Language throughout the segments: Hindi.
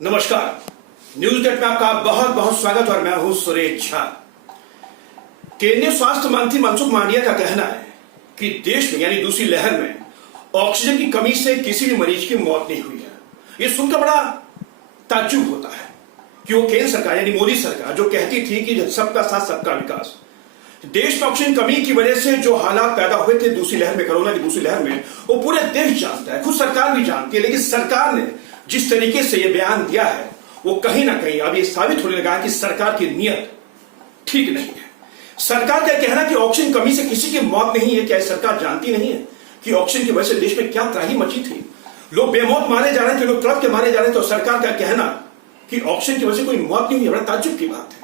नमस्कार, न्यूज डेट में आपका बहुत बहुत स्वागत और मैं हूं सुरेश झा। केंद्रीय स्वास्थ्य मंत्री मनसुख मांडविया का कहना है कि देश में यानी दूसरी लहर में ऑक्सीजन की कमी से किसी भी मरीज की मौत नहीं हुई है। ये सुनकर बड़ा ताज्जुब होता है कि वो केंद्र सरकार यानी मोदी सरकार जो कहती थी कि सबका साथ सबका विकास, देश में ऑक्सीजन कमी की वजह से जो हालात पैदा हुए थे दूसरी लहर में, कोरोना की दूसरी लहर में, वो पूरे देश जानता है, खुद सरकार भी जानती है। लेकिन सरकार ने जिस तरीके से ये बयान दिया है वो कहीं ना कहीं अब ये साबित होने लगा है कि सरकार की नीयत ठीक नहीं है। सरकार का कहना कि ऑक्सीजन कमी से किसी की मौत नहीं है, क्या सरकार जानती नहीं है कि ऑक्सीजन की वजह से देश में क्या त्राही मची थी, लोग बेमौत मारे जा रहे थे, लोग तड़प के मारे जा रहे थे, और सरकार का कहना कि ऑक्सीजन की वजह से कोई मौत नहीं हुई, बड़ा ताज्जुब की बात है।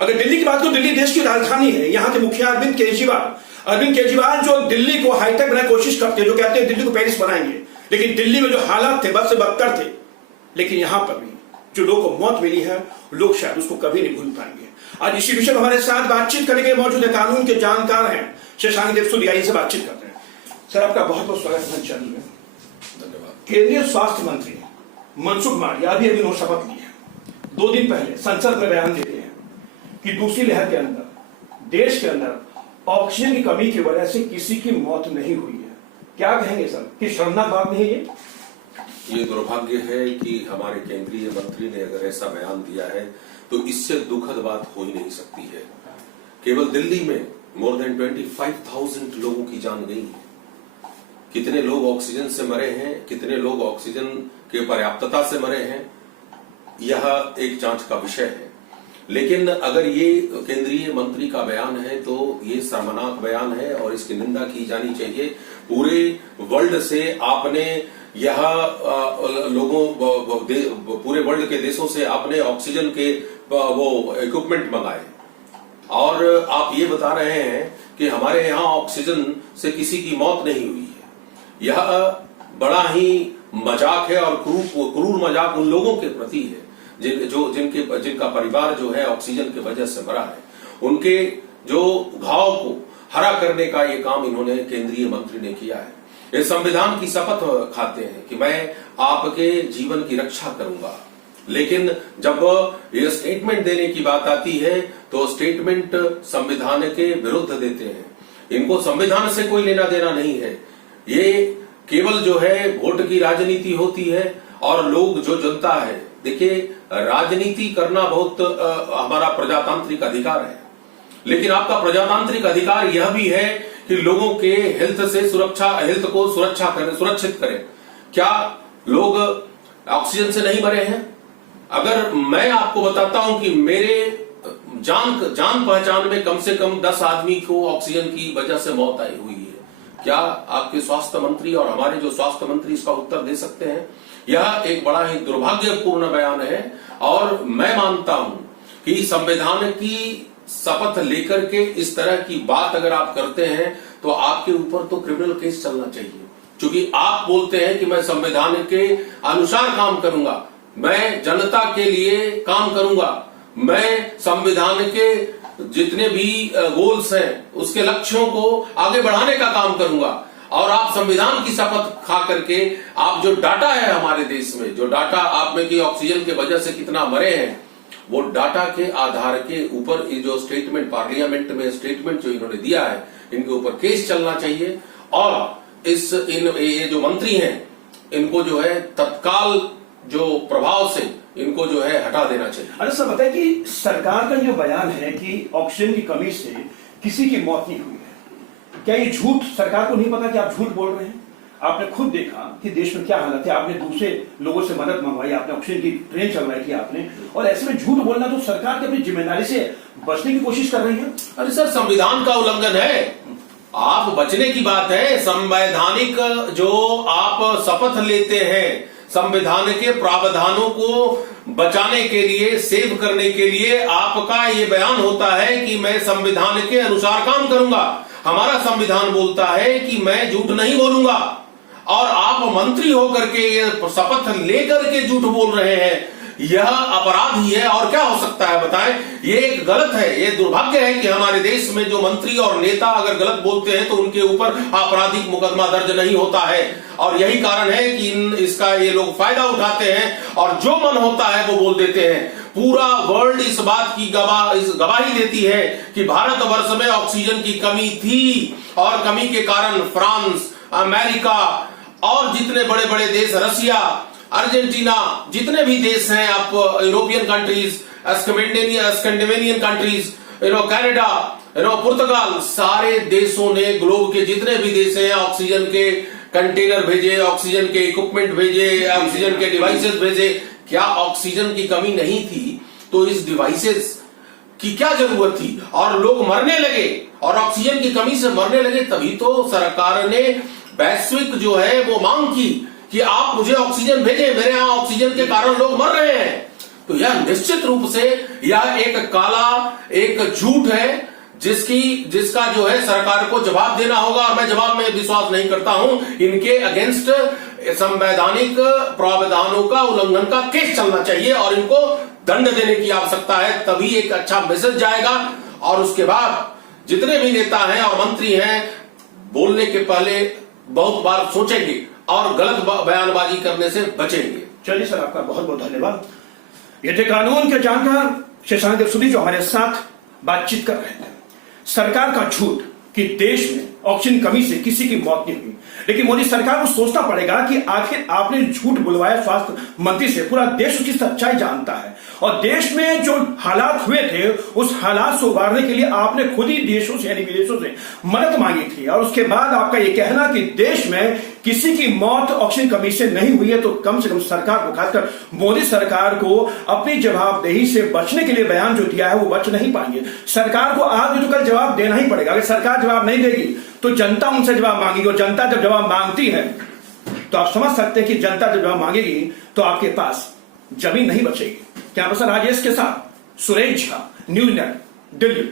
अगर दिल्ली की बात करो, दिल्ली देश की राजधानी है, यहाँ के मुखिया अरविंद केजरीवाल जो दिल्ली को हाईटेक बनाने की कोशिश करते हैं, जो कहते हैं दिल्ली को पेरिस बनाएंगे, लेकिन दिल्ली में जो हालात थे बद से बदतर थे। लेकिन यहां पर भी जो लोगों को मौत मिली है लोग शायद उसको कभी नहीं भूल पाएंगे। आज इसी विषय में हमारे साथ बातचीत करने के लिए मौजूद है कानून के जानकार हैं शशांक देव सूर्या से बातचीत करते हैं। सर, आपका बहुत बहुत स्वागत है चैनल में। धन्यवाद। केंद्रीय स्वास्थ्य मंत्री मनसुख मांडविया अभी शपथ ली है, 2 दिन पहले संसद में बयान दे रहे हैं कि दूसरी लहर के अंदर देश के अंदर ऑक्सीजन की कमी की वजह से किसी की मौत नहीं हुई है। क्या कहेंगे सर, कि शर्मनाक बात नहीं है ये दुर्भाग्य है कि हमारे केंद्रीय मंत्री ने अगर ऐसा बयान दिया है तो इससे दुखद बात हो ही नहीं सकती है। केवल दिल्ली में मोर देन 25,000 लोगों की जान गई है। कितने लोग ऑक्सीजन से मरे हैं, कितने लोग ऑक्सीजन के पर्याप्तता से मरे हैं, यह एक जांच का विषय है। लेकिन अगर ये केंद्रीय मंत्री का बयान है तो ये शर्मनाक बयान है और इसकी निंदा की जानी चाहिए। पूरे वर्ल्ड से आपने यह पूरे वर्ल्ड के देशों से आपने ऑक्सीजन के वो इक्विपमेंट मंगाए और आप ये बता रहे हैं कि हमारे यहाँ ऑक्सीजन से किसी की मौत नहीं हुई है। यह बड़ा ही मजाक है और क्रूर मजाक उन लोगों के प्रति है जिनका परिवार जो है ऑक्सीजन की वजह से मरा है। उनके जो घाव को हरा करने का ये काम इन्होंने केंद्रीय मंत्री ने किया है। ये संविधान की शपथ खाते हैं कि मैं आपके जीवन की रक्षा करूंगा, लेकिन जब ये स्टेटमेंट देने की बात आती है तो स्टेटमेंट संविधान के विरुद्ध देते हैं। इनको संविधान से कोई लेना देना नहीं है। ये केवल जो है वोट की राजनीति होती है और लोग जो जनता है, देखिए राजनीति करना बहुत हमारा प्रजातांत्रिक अधिकार है, लेकिन आपका प्रजातांत्रिक अधिकार यह भी है कि लोगों के हेल्थ को सुरक्षित करें। क्या लोग ऑक्सीजन से नहीं मरे हैं? अगर मैं आपको बताता हूं कि मेरे जान पहचान में कम से कम 10 आदमी को ऑक्सीजन की वजह से मौत आई हुई है, क्या आपके स्वास्थ्य मंत्री और हमारे जो स्वास्थ्य मंत्री इसका उत्तर दे सकते हैं? यह एक बड़ा ही दुर्भाग्यपूर्ण बयान है और मैं मानता हूं कि संविधान की शपथ लेकर के इस तरह की बात अगर आप करते हैं तो आपके ऊपर तो क्रिमिनल केस चलना चाहिए, क्योंकि आप बोलते हैं कि मैं संविधान के अनुसार काम करूंगा, मैं जनता के लिए काम करूंगा, मैं संविधान के जितने भी गोल्स हैं उसके लक्ष्यों को आगे बढ़ाने का काम करूंगा। और आप संविधान की शपथ खा करके आप जो डाटा है हमारे देश में, जो डाटा आप में की ऑक्सीजन की वजह से कितना मरे हैं, वो डाटा के आधार के ऊपर जो स्टेटमेंट पार्लियामेंट में स्टेटमेंट जो इन्होंने दिया है, इनके ऊपर केस चलना चाहिए और ये जो मंत्री हैं इनको जो है तत्काल जो प्रभाव से इनको जो है हटा देना चाहिए। अरे सर, बताइए कि सरकार का जो बयान है कि ऑक्सीजन की कमी से किसी की मौत नहीं हुई है, क्या ये झूठ सरकार को नहीं पता कि आप झूठ बोल रहे हैं? आपने खुद देखा कि देश में क्या हालत है, आपने दूसरे लोगों से मदद मंगवाई, आपने ऑक्सीजन की ट्रेन चलवाई थी आपने, और ऐसे में झूठ बोलना तो सरकार की अपनी जिम्मेदारी से बचने की कोशिश कर रही है। अरे सर, संविधान का उल्लंघन है। आप बचने की बात है, संवैधानिक जो आप शपथ लेते हैं, संविधान के प्रावधानों को बचाने के लिए, सेव करने के लिए आपका ये बयान होता है कि मैं संविधान के अनुसार काम करूंगा। हमारा संविधान बोलता है कि मैं झूठ नहीं बोलूंगा, और आप मंत्री होकर के ये शपथ लेकर के झूठ बोल रहे हैं। यह अपराध ही है और क्या हो सकता है बताएं। ये एक गलत है, ये दुर्भाग्य है कि हमारे देश में जो मंत्री और नेता अगर गलत बोलते हैं तो उनके ऊपर आपराधिक मुकदमा दर्ज नहीं होता है। और यही कारण है कि इसका ये लोग फायदा उठाते हैं और जो मन होता है वो बोल देते हैं। पूरा वर्ल्ड इस बात की गवाही देती है कि भारतवर्ष में ऑक्सीजन की कमी थी और कमी के कारण फ्रांस, अमेरिका और जितने बड़े बड़े देश, रसिया, अर्जेंटीना, जितने भी देश हैं, आप European countries, Scandinavian countries, Canada, पुर्तगाल, सारे देशों ने, ग्लोब के जितने भी देश हैं, ऑक्सीजन के कंटेनर भेजे, ऑक्सीजन के इक्विपमेंट भेजे, ऑक्सीजन के डिवाइसेस भेजे। क्या ऑक्सीजन की कमी नहीं थी तो इस डिवाइसेस की क्या जरूरत थी? और लोग मरने लगे और ऑक्सीजन की कमी से मरने लगे, तभी तो सरकार ने वैश्विक जो है वो मांग की कि आप मुझे ऑक्सीजन भेजें, मेरे यहां ऑक्सीजन के कारण लोग मर रहे हैं। तो यह निश्चित रूप से यह एक काला, एक झूठ है जिसका जो है सरकार को जवाब देना होगा। और मैं जवाब में विश्वास नहीं करता हूं। इनके अगेंस्ट संवैधानिक प्रावधानों का उल्लंघन का केस चलना चाहिए और इनको दंड देने की आवश्यकता है, तभी एक अच्छा मैसेज जाएगा। और उसके बाद जितने भी नेता हैं और मंत्री हैं, बोलने के पहले बहुत बार सोचेंगे और गलत बयानबाजी करने से बचेंगे। चलिए सर, आपका बहुत बहुत धन्यवाद। ये थे कानून के जानकार शशांक देवसूरी जो हमारे साथ बातचीत कर रहे थे। सरकार का झूठ कि देश में ऑक्सीजन कमी से किसी की मौत नहीं हुई, लेकिन मोदी सरकार को सोचना पड़ेगा कि आखिर आपने झूठ बुलवाया स्वास्थ्य मंत्री से। पूरा देश उसकी सच्चाई जानता है और देश में जो हालात हुए थे उस हालात से उबारने के लिए आपने खुद ही देशों से यानी विदेशों से मदद मांगी थी। और उसके बाद आपका यह कहना कि देश में किसी की मौत ऑक्सीजन कमी से नहीं हुई है, तो कम से कम सरकार को, खासकर मोदी सरकार को अपनी जवाबदेही से बचने के लिए बयान जो दिया है वो बच नहीं पाएंगे। सरकार को आज नहीं तो कल जवाब देना ही पड़ेगा। अगर सरकार जवाब नहीं देगी तो जनता उनसे जवाब मांगेगी और जनता जब जवाब मांगती है तो आप समझ सकते हैं कि जनता जब जवाब मांगेगी तो आपके पास जमीन नहीं बचेगी। कैमरा पर्सन राजेश के साथ सुरेश झा, न्यूज़ नेट, दिल्ली।